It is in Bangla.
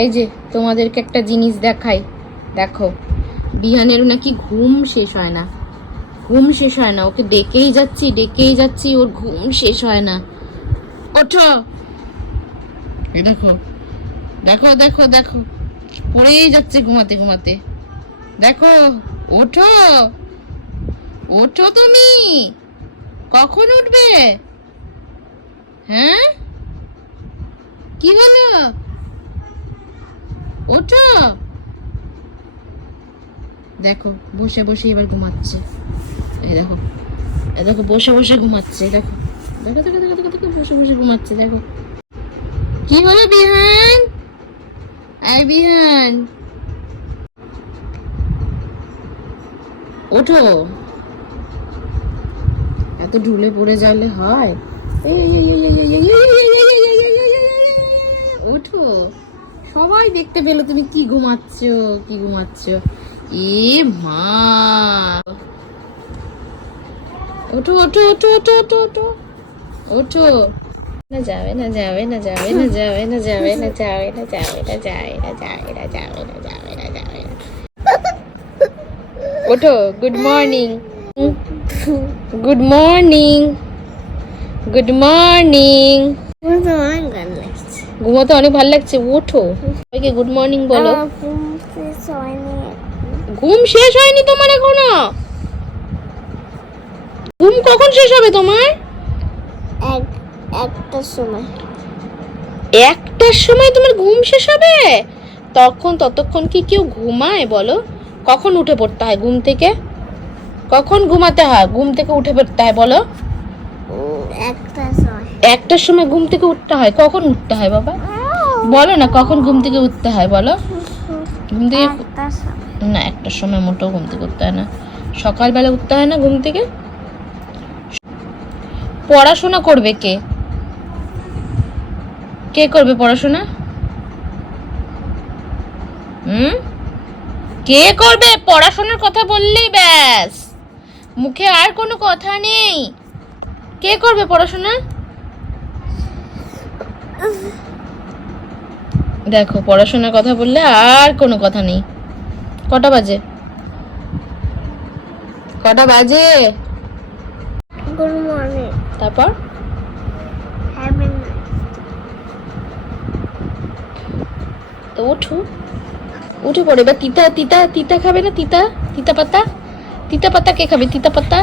এই যে তোমাদেরকে একটা জিনিস দেখাই, দেখো বিহানের নাকি ঘুম শেষ হয় না, ঘুম শেষ হয় না, ওকে ডেকেই যাচ্ছি ওর ঘুম শেষ হয় না। ওঠো, দেখো দেখো দেখো দেখো পড়েই যাচ্ছে ঘুমাতে ঘুমাতে, দেখো ওঠো ওঠো, তুমি কখন উঠবে? হ্যাঁ কি হলো? ওঠো, দেখো বসে বসে এবার ঘুমাচ্ছে, এই দেখো এই দেখো বসে বসে ঘুমাচ্ছে, দেখো দেখো দেখো দেখো দেখো দেখো বসে বসে ঘুমাচ্ছে, দেখো। কি হলো বিহান? এই বিহান ওঠো, এত ঢুলে পড়ে যাওয়ালে হয়? ওঠো, সবাই দেখতে পেলো তুমি কি ঘুমাচ্ছো, কি ঘুমাচ্ছো। এ মা, ওঠো ওঠো ওঠো ওঠো ওঠো ওঠো ওঠো, না যাবে না যাবে না যাবে না যাবে না যাবে না যাবে না যাবে না যাবে না যাবে না যাবে না যাবে না যাবে না। ওঠো, good morning good morning good morning. ঘুমোতে অনেক ভালো লাগছে, ওঠো সবাইকে গুড মর্নিং বলো। ঘুম শেষ হয়নি তোমার এখনো? ঘুম কখন শেষ হবে তোমার? একটার সময়। একটার সময় তোমার ঘুম শেষ হবে? ততক্ষণ কি কেউ ঘুমায় বলো? কখন উঠে পড়তে হয় ঘুম থেকে? কখন ঘুমাতে হয়? ঘুম থেকে উঠে পড়তে হয় বলো? একটার সময় ঘুম থেকে উঠতে হয়। কখন উঠতে হয় বাবা বলো না, কখন ঘুম থেকে উঠতে হয় বলো? ঘুম থেকে না, একটার সময় মোটেও ঘুম থেকে উঠতে হয় না, সকালবেলা উঠতে হয় না ঘুম থেকে। পড়াশোনা করবে কে? কে করবে পড়াশোনা? কে করবে? পড়াশোনার কথা বললেই ব্যাস, মুখে আর কোনো কথা নেই। কে করবে পড়াশোনা? দেখো পড়াশোনার কথা বললে আর কোনো কথা নেই। কটা বাজে? কটা বাজে? Good morning. তারপর তো উঠো, উঠে পড়ে। এবার তিতা তিতা তিতা খাবে না? তিতা তিতা পাতা, তিতা পাতা কে খাবে? তিতা পাতা